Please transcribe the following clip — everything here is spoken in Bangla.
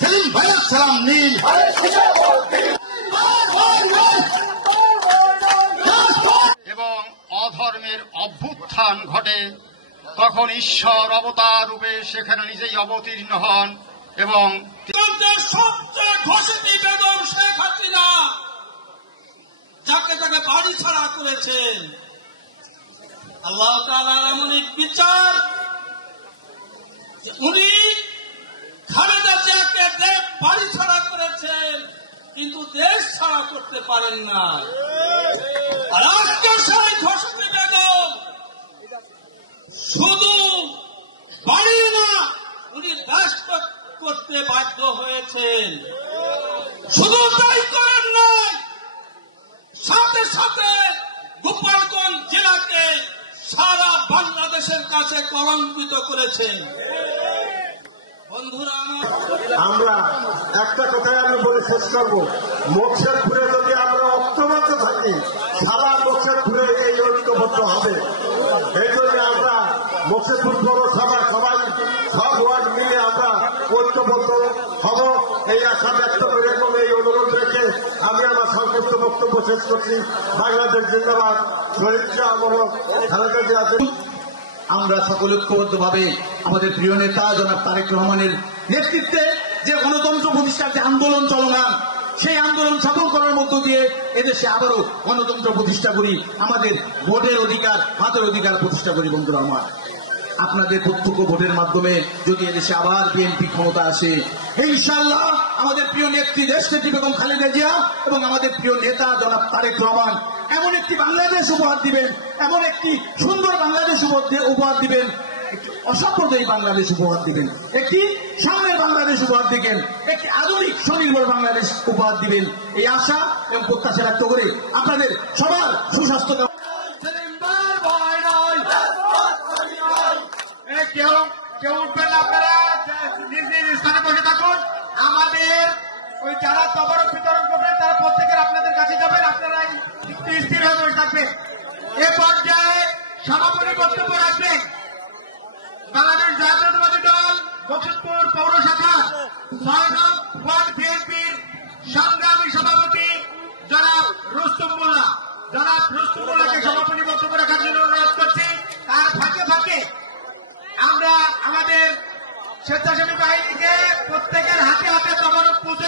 সেলিম ভাইয়ের সালাম নীল। এবং অধর্মের অভ্যুত্থান ঘটে, তখন ঈশ্বর অবতার রূপে সেখানে নিজেই অবতীর্ণ হন এবং সবচেয়ে ঘোষিত বেগম শেখ হাসিনা যাকে তাকে বাড়ি ছাড়া করেছেন, আল্লাহ তাআলার এমন এক বিচার, উনি খালেদা জিয়াকে বাড়ি ছাড়া করেছেন কিন্তু দেশ ছাড়া করতে পারেন না। আর আজকে সেই ঘোষিত বেগম শুধু বাড়ি না, উনি দেশ করতে বাধ্য হয়েছেন। শুধু তাই করেন নাই, সাথে সাথে গোপালগঞ্জ জেলাকে সারা বাংলাদেশের কাছে কলঙ্কিত করেছেন। বন্ধুরা, আমরা একটা কথাই আমি বলে শেষ করব, মোকশেদপুরে যদি আমরা ঐক্যবদ্ধ থাকি, সারা মোকশেদপুরে এই ঐক্যবদ্ধ হবে। এই জন্য আমরা মোকশেদপুর পৌরসভা সবাই সব ওয়ার্ড মিলে আমরা ঐক্যবদ্ধ হব, এই আশা ব্যক্ত করে এবং এই অনুরোধ রেখে আমি আমার সংক্ষিপ্ত বক্তব্য শেষ করছি। বাংলাদেশ জিন্দাবাদ, শহীদ শাহ মোহাম্মদ খালেদা জিয়া। আমরা সকলে ঐক্যবদ্ধভাবে আমাদের প্রিয় নেতা জনাব তারেক রহমানের নেতৃত্বে যে গণতন্ত্র প্রতিষ্ঠার যে আন্দোলন চলমান, সেই আন্দোলন সফল করার মধ্য দিয়ে এদেশে আবারও গণতন্ত্র প্রতিষ্ঠা করি, আমাদের ভোটের অধিকার, মাতের অধিকার প্রতিষ্ঠা করি। বন্ধুরা আমার, আপনাদের প্রত্যক্ষ ভোটের মাধ্যমে যদি এদেশে আবার বিএনপি ক্ষমতা আসে, ইনশাআল্লাহ আমাদের প্রিয় নেত্রী দেশনেত্রী বেগম খালেদা জিয়া এবং আমাদের প্রিয় নেতা জনাব তারেক রহমান এমন একটি বাংলাদেশ উপহার দিবেন, এমন একটি সুন্দর বাংলাদেশ উপহার দিবেন, একটি অসাম্প্রদায়িক বাংলাদেশ উপহার দিবেন, একটি সামনের বাংলাদেশ উপহার দিবেন, একটি আধুনিক স্বনির্ভর বাংলাদেশ উপহার দিবেন। এই আশা এবং প্রত্যাশা ব্যক্ত করে আপনাদের সবার সুস্বাস্থ্য কেউ উঠবেন, আপনারা নিজ নিজ স্থানে বসে থাকুন। আমাদের ওই যারা তবরক বিতরণ করবেন তারা প্রত্যেকের আপনাদের কাছে যাবেন, আপনারা একটু স্থির হয়ে বসে থাকবেন। এ পর্যায়ে সভাপতি বক্তব্য রাখবেন বাংলাদেশ জাতীয়তাবাদী দল বখতপুর পৌর শাখা ৬ নং ওয়ার্ড বিএনপির সংগ্রামী সভাপতি জনাব রুস্তম মোল্লা। জনাব রুস্তম মোল্লাকে সভাপতি বক্তব্য রাখার জন্য অনুরোধ করছি। তার ফাঁকে ফাঁকে আমরা আমাদের স্বেচ্ছাসেবী বাহিনীকে প্রত্যেকের হাতে হাতে তবরক পৌঁছে